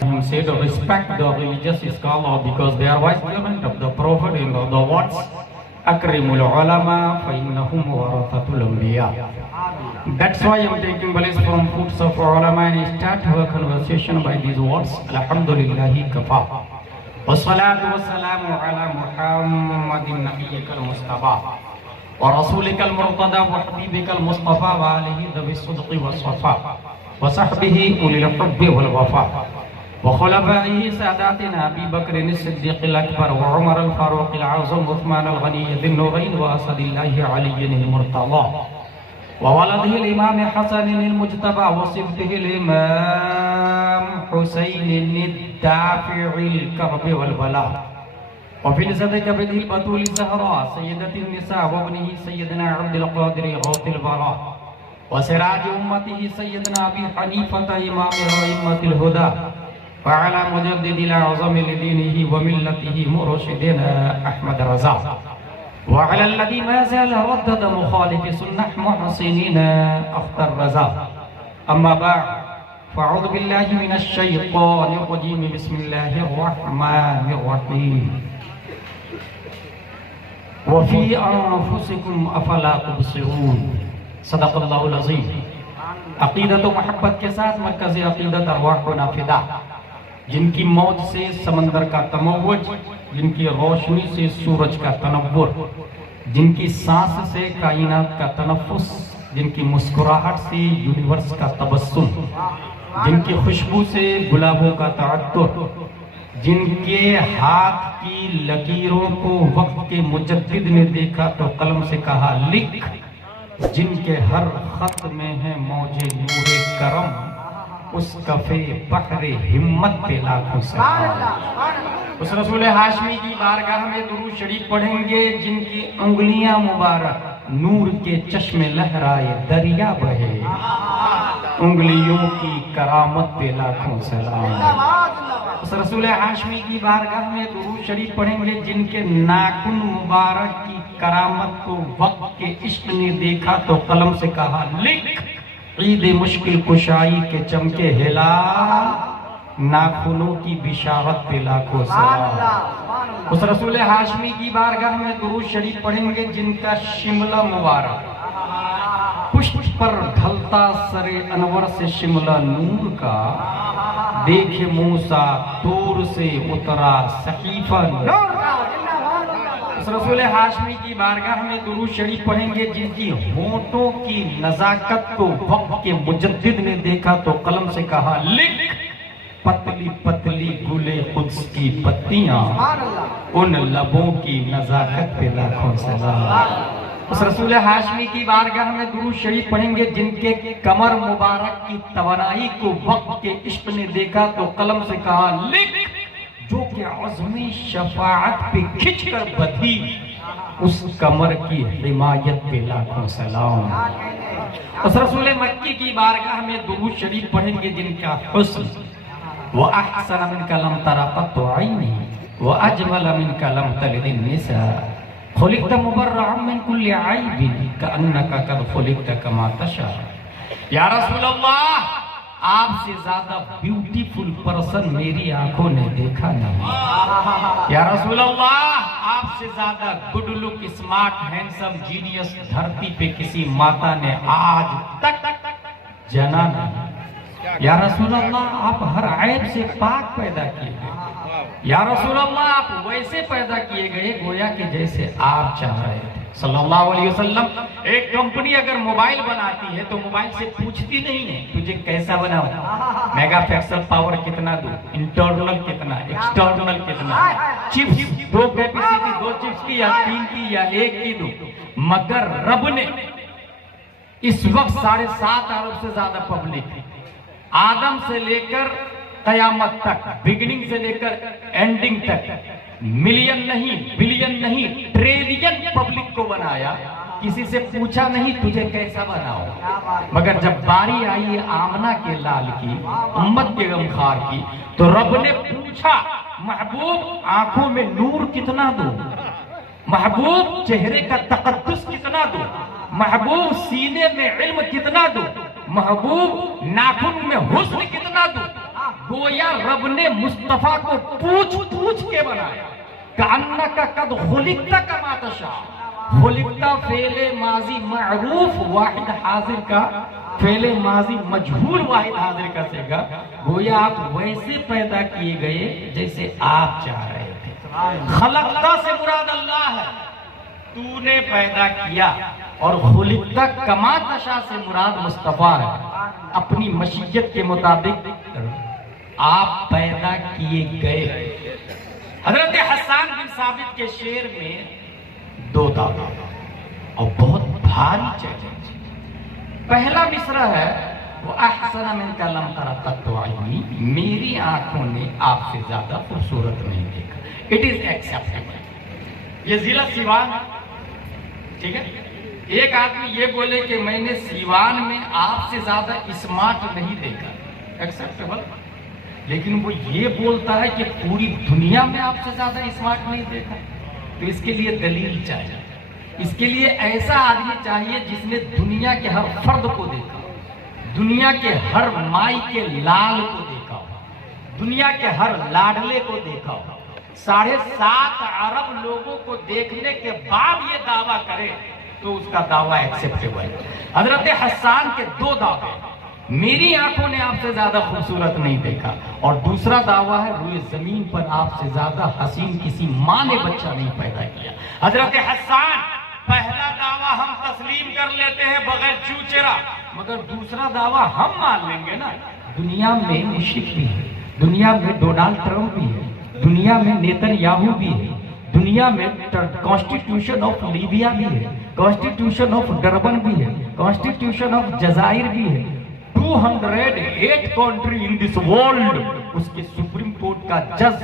He said, respect the religious scholar because they are vice servant of the Prophet in the words, Akrimul ulama fa innahum warathatul anbiya. That's why I am taking place from foods of ulama and start our conversation by these words, Alhamdulillahi kafa. Wassalatu wassalamu ala Muhammadin nabiyyikal Mustafa wa rasulikal murtada wa habibikal Mustafa wa alihi dhawi sidqi wa safa wa sahbihi ulil hubbi wal wafa wa khulafaihi sadatina Abi Bakr as-Siddiq al-Akbar wa Umar al-Faruq al-Azam wa Uthman al-Ghani dhin nurayn wa asadillahi aliyyin al-murtada وولده الإمام حسن المجتبى وصفته الإمام حسين الدافع الكرب والبلاء وفي نسبة كبده البتول الزهراء سيدة النساء وابنه سيدنا عبد القادر غوث البراء وسراج أمته سيدنا أبي حنيفة إمام أئمة الهدى وعلى مجدد الأعظم لدينه وملته مرشدنا أحمد رضا وعلى الذي ما زال ردد مخالف سنة محسنين أخطر رضا أما بعد فأعوذ بالله من الشيطان الرجيم بسم الله الرحمن الرحيم وفي أنفسكم أفلا تبصرون صدق الله العظيم عقیدت و محبت کے ساتھ مرکز عقیدت ارواحنا فدا جن کی موت سے سمندر کا تموج جن کی روشنی سے سورج کا تنور جن کی سانس سے کائنات کا تنفس جن کی مسکراہٹ سے یونیورس کا تبسم جن کی خوشبو سے گلابوں کا تعطر جن کے ہاتھ کی لکیروں کو وقت کے مجدد نے دیکھا تو قلم سے کہا لکھ جن کے ہر خط میں ہے موج نور کرم اس کفے بحر ہمت پہ لاکھوں سلام اس رسول ہاشمی کی بارگاہ میں درود شریف پڑھیں گے جن کی انگلیاں مبارک نور کے چشمے لہرائے دریا بہے انگلیوں کی کرامت پہ لاکھوں سلام اس رسول ہاشمی کی بارگاہ میں درود شریف پڑھیں گے جن کے ناخن مبارک کی کرامت کو وقت کے عشق نے دیکھا تو قلم سے کہا لکھ عید مشکل کشائی کے چمکے ہلال ناخنوں کی بشارت پہ لاکھوں سلام اس رسول ہاشمی کی بارگاہ میں درود شریف پڑھیں گے جن کا شملہ مبارک پشت پر ڈھلتا سر انور سے شملہ نور کا دیکھے موسیٰ طور سے اترا صحیفہ نور کا اس رسول ہاشمی کی بارگاہ میں درود شریف پڑھیں گے جن کی ہونٹوں کی نزاکت کو وقت کے مجدد نے دیکھا تو قلم سے کہا لکھ پتلی پتلی گلے قدس کی پتیاں ان لبوں کی نزاکت پہ لاکھوں سلام اس رسول ہاشمی کی بارگاہ میں درود شریف پڑھیں گے جن کے کمر مبارک کی توانائی کو وقت کے عشق نے دیکھا تو قلم سے کہا لکھ جو کہ عظمی شفاعت پہ کھچ کر بدھی اس کمر کی حمایت پہ لاکھوں سلام اس رسول مکی کی بارگاہ میں درود شریف پڑھیں گے جن کا حسن وَأَحْسَنَ مِنْكَ لَمْ تَرَ قَطُّ عَيْنِي وَأَجْمَلَ مِنْكَ لَمْ تَلِدِ النِّسَاءُ خُلِقْتَ مُبَرَّعًا مِنْ كُلِّ عَيْبٍ كَأَنَّكَ قَدْ خُلِقْتَ كَمَا تَشَاءُ یا رسول اللہ آپ سے زیادہ بیوٹیفل پرسن میری آنکھوں نے دیکھا نہیں یا رسول اللہ آپ سے زیادہ good luck smart handsome genius دھرتی پہ کسی ماتا نے آج تک جنا نہیں یا رسول اللہ آپ ہر عیب سے پاک پیدا کیے گئے یا رسول اللہ آپ ویسے پیدا کیے گئے گویا کہ جیسے آپ چاہ رہے تھے صلی اللہ علیہ وسلم ایک کمپنی اگر موبائل بناتی ہے تو موبائل سے پوچھتی نہیں ہے تجھے کیسا بناؤں میگا پکسل پاور کتنا دوں انٹرنل کتنا ایکسٹرنل کتنا چپس دو کیپیسٹی دو چپس کی یا تین کی یا ایک کی دوں مگر رب نے اس وقت 7.5 ارب سے زیادہ پبلک آدم سے لے کر قیامت تک بگننگ سے لے کر اینڈنگ تک ملین نہیں بلین نہیں ٹریلین پبلک کو بنایا کسی سے پوچھا نہیں تجھے کیسا بناؤ مگر جب باری آئی آمنہ کے لال کی امت کے غمخار کی تو رب نے پوچھا محبوب آنکھوں میں نور کتنا دوں محبوب چہرے کا تقدس کتنا دوں محبوب سینے میں علم کتنا دوں محبوب ناخن میں حسن کتنا دوں گویا رب نے مصطفیٰ کو پوچھ پوچھ کے بنایا. کأنک قد خلقت کما تشاء. خلقت فعل ماضی معروف واحد حاضر کا، فعل ماضی مجہول واحد حاضر کا صیغہ. گویا آپ ویسے پیدا کیے گئے جیسے آپ چاہ رہے تھے. خلقتا سے مراد اللہ ہے، تو نے پیدا کیا. اور خلقتا کما تشاء سے مراد مصطفیٰ ہے، اپنی مشیت کے مطابق آپ پیدا کیے گئے. حضرت حسان بن ثابت کے شعر میں دو دعویٰ اور بہت بھاری چیلنج. پہلا مصرع ہے وَأَحْسَنَ مِنْكَ لَمْ تَرَ قَطُّ عَيْنِي، میری آنکھوں نے آپ سے زیادہ خوبصورت نہیں دیکھا. It is acceptable. یہ ضلع سیوان ہے، ٹھیک ہے. ایک آدمی یہ بولے کہ میں نے سیوان میں آپ سے زیادہ اسمارٹ نہیں دیکھا، ایکسیپٹیبل. لیکن وہ یہ بولتا ہے کہ پوری دنیا میں آپ سے زیادہ اسمارٹ نہیں دیکھا. تو اس کے لیے دلیل چاہیے. اس کے لیے ایسا آدمی چاہیے جس نے دنیا کے ہر فرد کو دیکھا، دنیا کے ہر مائی کے لال کو دیکھا ہو، دنیا کے ہر لاڈلے کو دیکھا ہو. 7.5 ارب لوگوں کو دیکھنے کے بعد یہ دعویٰ کرے تو اس کا دعویٰ ایکسیپٹیبل ہے. حضرت حسان کے دو دعوے، میری آنکھوں نے آپ سے زیادہ خوبصورت نہیں دیکھا، اور دوسرا دعویٰ ہے روئے زمین پر آپ سے زیادہ حسین کسی ماں نے بچہ نہیں پیدا کیا. حضرت حسان پہلا دعویٰ ہم تسلیم کر لیتے ہیں بغیر چوچرا، مگر دوسرا دعویٰ ہم مان لیں گے نا. دنیا میں مشرک بھی ہے، دنیا میں ڈونالڈ ٹرمپ بھی ہے، دنیا میں نیتن یاہو بھی ہے، دنیا میں کانسٹیٹیوشن آف لیبیا بھی ہے، کانسٹیٹیوشن آف ڈربن بھی ہے، کانسٹیٹیوشن آف جزائر بھی ہے. 208 کنٹری ان دس ورلڈ. اس کے سپریم کورٹ کا جج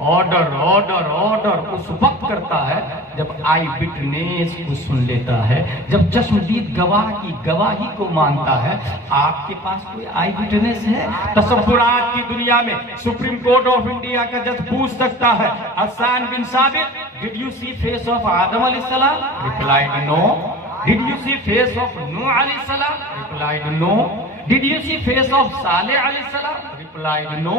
آرڈر اس وقت کرتا ہے جب آئی وٹنس کو سن لیتا ہے، جب چشمدید گواہ کی گواہی کو مانتا ہے. آپ کے پاس کوئی آئی وٹنس ہے؟ تصورات کی دنیا میں سپریم کورٹ آف انڈیا کا جج پوچھ سکتا ہے Hassan bin Thabit did you see face of Adam علیہ السلام؟ Replied no. Did you see face of Nuh علیہ السلام؟ Replied no. Did you see face of Salih علیہ السلام؟ Replied no.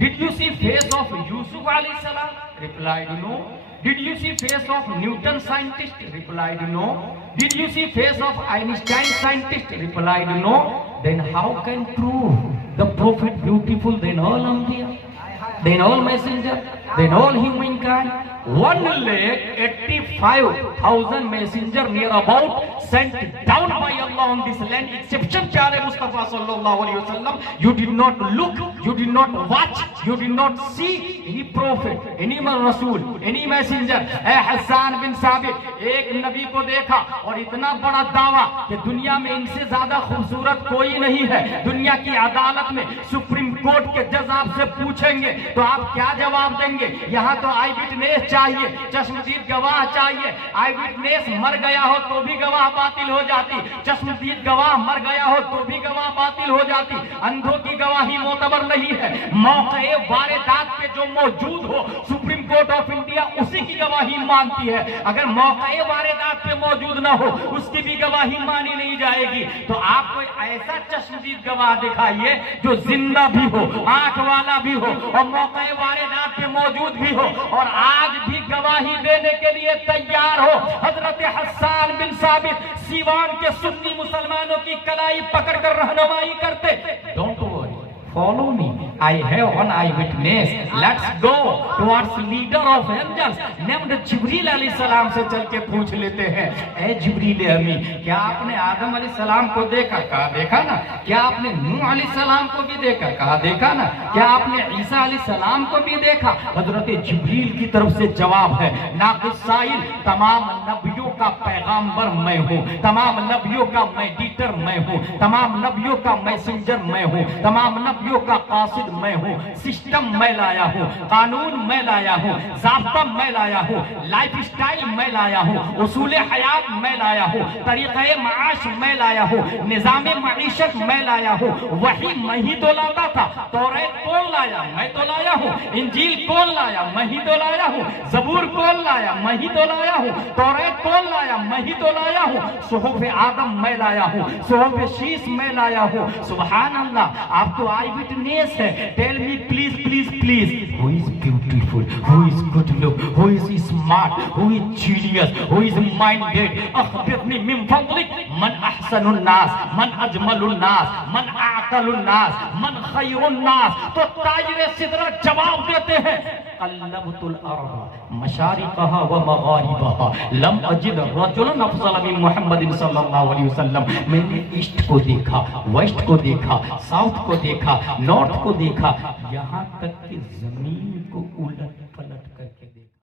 Did you see face of Yusuf alayhi salam? Replied no. Did you see face of Newton scientist? Replied no. Did you see face of Einstein scientist? Replied no. Then how can prove the prophet beautiful than all Anbiya, than all messenger, than all humankind? 1,85,000 messenger near about sent down by Allah on this land, exception Pyare Mustafa sallallahu alaihi wasallam. You did not look, you did not watch, you did not see any prophet, any Rasul, any messenger. A Hassan bin ثابت، ایک نبی کو دیکھا اور اتنا بڑا دعویٰ کہ دنیا میں ان سے زیادہ خوبصورت کوئی نہیں ہے. دنیا کی عدالت میں سپریم کورٹ کے جج آپ سے پوچھیں گے تو آپ کیا جواب دیں گے؟ یہاں تو آئی وٹنس چاہیے، چشمدید گواہ چاہیے. آئی وٹنس مر گیا ہو تو بھی گواہ باطل ہو جاتی، چشمدید گواہ مر گیا ہو تو بھی گواہ باطل ہو جاتی. اندھوں کی گواہی معتبر نہیں ہے. موقع واردات پہ جو موجود ہو سپریم کورٹ آف انڈیا اسی کی گواہی مانتی ہے. اگر موقع واردات پہ موجود نہ ہو اس کی بھی گواہی مانی نہیں جائے گی. تو آپ کوئی ایسا چشمدید گواہ دکھائیے جو زندہ بھی ہو، آنکھ والا بھی ہو اور موقع واردات پہ موجود بھی ہو اور آج بھی گواہی دینے کے لیے تیار ہو. حضرت حسان بن ثابت سیوان کے سنی مسلمانوں کی کلائی پکڑ کر رہنمائی کرتے. Don't worry, follow me. I have one eyewitness. Let's go towards leader of angels named جبریل علیہ السلام سے چل کے پوچھ لیتے ہیں. اے جبریل امین، کیا آپ نے آدم علیہ السلام کو دیکھا؟ کہا دیکھا نا. کیا آپ نے نوح علیہ السلام کو بھی دیکھا؟ کہا دیکھا نا. کیا آپ نے عیسیٰ علیہ السلام کو بھی دیکھا؟ حضرت جبریل کی طرف سے جواب ہے ناقص سائل، تمام نبیوں کا پیغامبر میں ہوں، تمام نبیوں کا میڈیٹر میں ہوں، تمام نبیوں کا میسنجر میں ہوں، تمام نبیوں کا قاصد میں ہوں. سسٹم میں لایا ہوں، قانون میں لایا ہوں، ضابطہ میں لایا ہوں، لائف سٹائل میں لایا ہوں، اصول حیات میں لایا ہوں، طریقہ معاش میں لایا ہوں، نظام معیشت میں لایا ہوں. وحی میں ہی تو لاتا تھا. توریت کون لایا؟ میں تو لایا ہوں. انجیل کون لایا؟ میں ہی تو لایا ہوں. زبور کون لایا؟ میں ہی تو لایا ہوں. توریت کون لایا، میں ہی تو لایا ہوں، صحف آدم میں لایا ہوں، صحف شیش میں لایا ہوں. سبحان اللہ. آپ تو آئی وٹنس ہے. Tell me please please please, who is beautiful, who is good look, who is smart, who is genius, who is minded. اخبرنی من فضلک من احسن الناس, من اجمل الناس, من اعقل الناس, من خیر الناس. تو تاجر سدرہ جواب دیتے ہیں قلبت الارض مشارقها ومغاربها لم اجد رجلا افضل من محمد صلی اللہ علیہ وسلم. میں نے ایسٹ کو دیکھا, ویسٹ کو دیکھا, ساؤتھ کو دیکھا, نارتھ کو دیکھا, یہاں تک کہ زمین کو الٹ